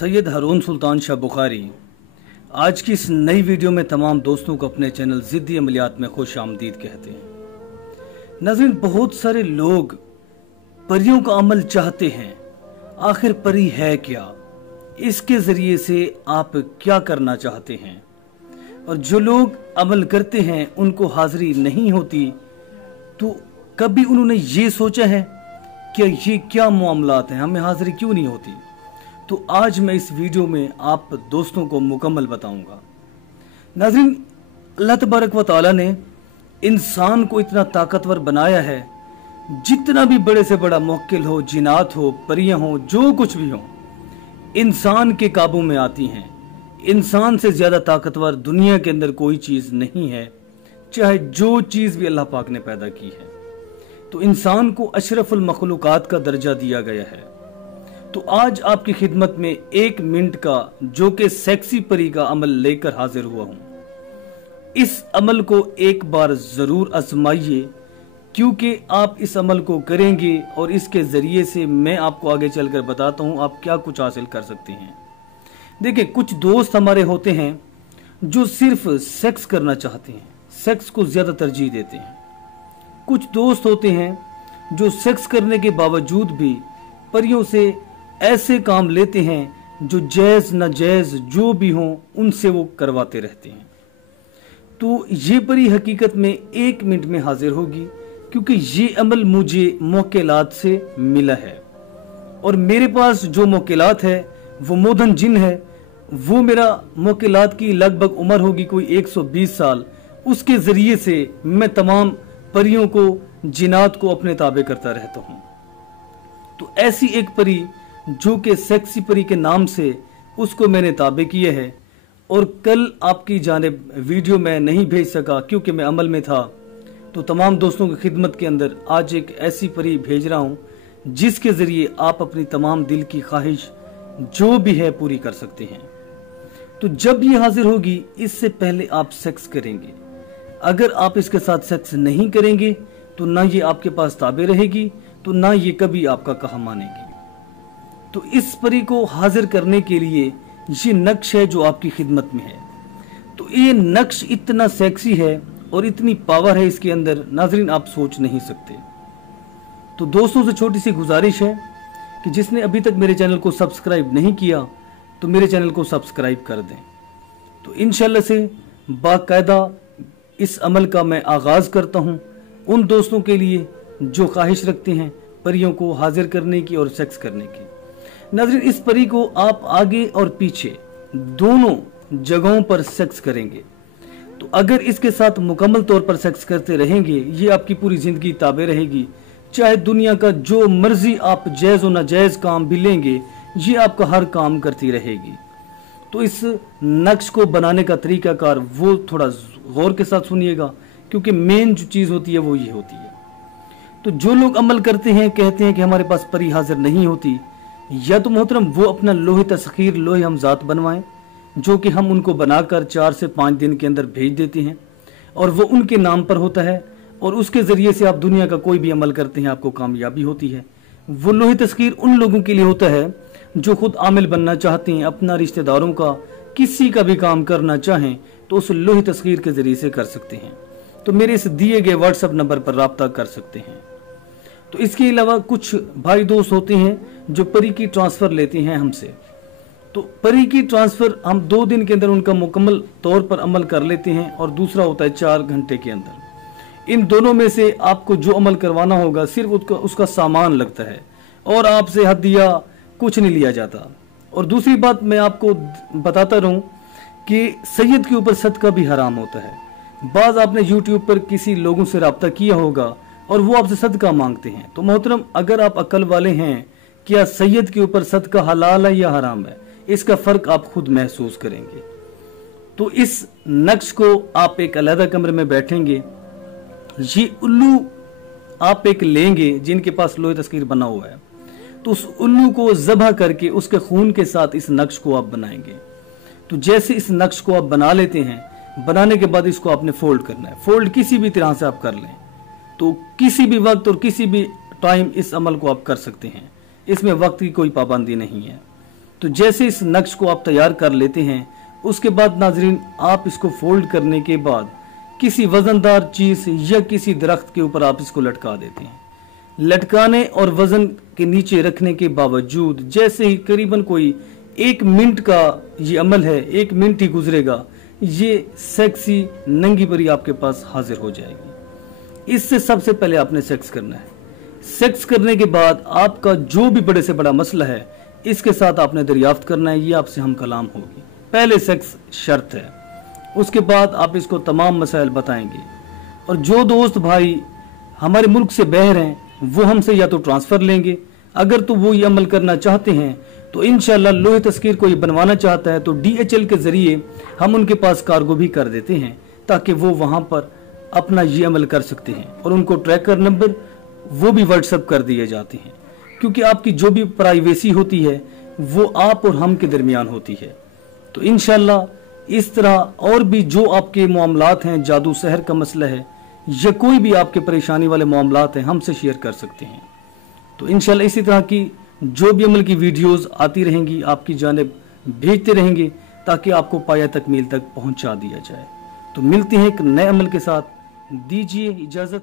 सैयद हारून सुल्तान शाह बुखारी। आज की इस नई वीडियो में तमाम दोस्तों को अपने चैनल ज़िद्दी अमलियात में खुश आमदीद कहते हैं। नाज़रीन, बहुत सारे लोग परियों का अमल चाहते हैं, आखिर परी है क्या, इसके ज़रिए से आप क्या करना चाहते हैं। और जो लोग अमल करते हैं उनको हाज़िरी नहीं होती, तो कभी उन्होंने ये सोचा है कि ये क्या मामलात हैं, हमें हाज़िरी क्यों नहीं होती। तो आज मैं इस वीडियो में आप दोस्तों को मुकम्मल बताऊंगा। नाज़रीन, अल्लाह तबारक व तआला ने इंसान को इतना ताकतवर बनाया है, जितना भी बड़े से बड़ा मुवक्किल हो, जिन्नात हो, परियां हो, जो कुछ भी हो, इंसान के काबू में आती हैं। इंसान से ज़्यादा ताकतवर दुनिया के अंदर कोई चीज़ नहीं है, चाहे जो चीज़ भी अल्लाह पाक ने पैदा की है। तो इंसान को अशरफुल मखलूकात का दर्जा दिया गया है। तो आज आपकी खिदमत में 1 मिनट का जो कि सेक्सी परी का अमल लेकर हाजिर हुआ हूं। इस अमल को एक बार जरूर आजमाइए, क्योंकि आप इस अमल को करेंगे और इसके जरिए से मैं आपको आगे चलकर बताता हूं आप क्या कुछ हासिल कर सकते हैं। देखिए, कुछ दोस्त हमारे होते हैं जो सिर्फ सेक्स करना चाहते हैं, सेक्स को ज्यादा तरजीह देते हैं। कुछ दोस्त होते हैं जो सेक्स करने के बावजूद भी परियों से ऐसे काम लेते हैं जो जायज़ नाजायज़ जो भी हों उनसे वो करवाते रहते हैं। तो ये परी हकीकत में 1 मिनट में हाजिर होगी, क्योंकि ये अमल मुझे मौकेलात से मिला है और मेरे पास जो मौकेलात है वो मोदन जिन है। वो मेरा मौकेलात की लगभग उम्र होगी कोई 120 साल। उसके ज़रिए से मैं तमाम परियों को, जिन्नात को अपने ताबे करता रहता हूँ। तो ऐसी एक परी जो कि सेक्सी परी के नाम से, उसको मैंने ताबे किया है। और कल आपकी जानिब वीडियो मैं नहीं भेज सका क्योंकि मैं अमल में था। तो तमाम दोस्तों की खिदमत के अंदर आज एक ऐसी परी भेज रहा हूँ जिसके ज़रिए आप अपनी तमाम दिल की ख्वाहिश जो भी है पूरी कर सकते हैं। तो जब ये हाजिर होगी, इससे पहले आप सेक्स करेंगे। अगर आप इसके साथ सेक्स नहीं करेंगे तो ना ये आपके पास ताबे रहेगी, तो ना ये कभी आपका कहा मानेगी। तो इस परी को हाजिर करने के लिए ये नक्श है जो आपकी खिदमत में है। तो ये नक्श इतना सेक्सी है और इतनी पावर है इसके अंदर, नाजरीन आप सोच नहीं सकते। तो दोस्तों से छोटी सी गुजारिश है कि जिसने अभी तक मेरे चैनल को सब्सक्राइब नहीं किया तो मेरे चैनल को सब्सक्राइब कर दें। तो इंशाल्लाह से बाकायदा इस अमल का मैं आगाज करता हूं उन दोस्तों के लिए जो ख्वाहिश रखते हैं परियों को हाजिर करने की और सेक्स करने की। नाज़रीन, इस परी को आप आगे और पीछे दोनों जगहों पर सेक्स करेंगे। तो अगर इसके साथ मुकम्मल तौर पर सेक्स करते रहेंगे, ये आपकी पूरी जिंदगी ताबे रहेगी। चाहे दुनिया का जो मर्जी आप जायज़ और नाजायज़ काम भी लेंगे, ये आपका हर काम करती रहेगी। तो इस नक्श को बनाने का तरीकाकार वो थोड़ा गौर के साथ सुनिएगा, क्योंकि मेन जो चीज़ होती है वो ये होती है। तो जो लोग अमल करते हैं, कहते हैं कि हमारे पास परी हाजिर नहीं होती, या तो मोहतरम वो अपना लोहे तस्खीर, लोहे हमजात बनवाएं, जो कि हम उनको बनाकर 4 से 5 दिन के अंदर भेज देते हैं और वो उनके नाम पर होता है और उसके ज़रिए से आप दुनिया का कोई भी अमल करते हैं, आपको कामयाबी होती है। वो लोहे तस्खीर उन लोगों के लिए होता है जो खुद आमिल बनना चाहते हैं, अपना रिश्तेदारों का किसी का भी काम करना चाहें तो उस लोहे तस्खीर के ज़रिए से कर सकते हैं। तो मेरे इस दिए गए व्हाट्सएप नंबर पर रब्ता कर सकते हैं। तो इसके अलावा कुछ भाई दोस्त होते हैं जो परी की ट्रांसफ़र लेते हैं हमसे। तो परी की ट्रांसफ़र हम 2 दिन के अंदर उनका मुकम्मल तौर पर अमल कर लेते हैं और दूसरा होता है 4 घंटे के अंदर। इन दोनों में से आपको जो अमल करवाना होगा सिर्फ उसका सामान लगता है और आपसे हदिया कुछ नहीं लिया जाता। और दूसरी बात मैं आपको बताता रहूं कि सैयद के ऊपर सदका भी हराम होता है। बाज़ आपने यूट्यूब पर किसी लोगों से रब्ता किया होगा और वो आपसे सदका मांगते हैं। तो मोहतरम, अगर आप अक्ल वाले हैं, क्या सैयद के ऊपर सदका हलाल है या हराम है, इसका फ़र्क आप खुद महसूस करेंगे। तो इस नक्श को आप एक अलग कमरे में बैठेंगे, ये उल्लू आप एक लेंगे जिनके पास लोहे तस्खीर बना हुआ है, तो उस उल्लू को ज़बह करके उसके खून के साथ इस नक्श को आप बनाएंगे। तो जैसे इस नक्श को आप बना लेते हैं, बनाने के बाद इसको आपने फोल्ड करना है। फोल्ड किसी भी तरह से आप कर लें, तो किसी भी वक्त और किसी भी टाइम इस अमल को आप कर सकते हैं। इसमें वक्त की कोई पाबंदी नहीं है। तो जैसे इस नक्श को आप तैयार कर लेते हैं, उसके बाद नाजरीन आप इसको फोल्ड करने के बाद किसी वजनदार चीज या किसी दरख्त के ऊपर आप इसको लटका देते हैं। लटकाने और वजन के नीचे रखने के बावजूद जैसे ही करीबन कोई 1 मिनट का ये अमल है, 1 मिनट ही गुजरेगा, ये सेक्सी नंगी परी आपके पास हाजिर हो जाएगी। इससे सबसे पहले आपने सेक्स करना है। सेक्स करने के बाद आपका जो भी बड़े से बड़ा मसला है इसके साथ आपने दरियाफ्त करना है, ये आपसे हम कलाम होगी। पहले सेक्स शर्त है, उसके बाद आप इसको तमाम मसाइल बताएंगे। और जो दोस्त भाई हमारे मुल्क से बाहर हैं वो हमसे या तो ट्रांसफर लेंगे, अगर तो वो ये अमल करना चाहते हैं तो इंशाल्लाह लोहे तस्कीर को ये बनवाना चाहता है तो DHL के जरिए हम उनके पास कार्गो भी कर देते हैं ताकि वो वहां पर अपना ये अमल कर सकते हैं। और उनको ट्रैकर नंबर वो भी व्हाट्सएप कर दिए जाते हैं, क्योंकि आपकी जो भी प्राइवेसी होती है वो आप और हम के दरमियान होती है। तो इंशाल्लाह इस तरह और भी जो आपके मामलात हैं, जादू सहर का मसला है या कोई भी आपके परेशानी वाले मामलात हैं, हमसे शेयर कर सकते हैं। तो इंशाल्लाह इसी तरह की जो भी अमल की वीडियोस आती रहेंगी आपकी जानिब भेजते रहेंगे ताकि आपको पाया तकमील तक पहुंचा दिया जाए। तो मिलते हैं एक नए अमल के साथ, दीजिए इजाज़त।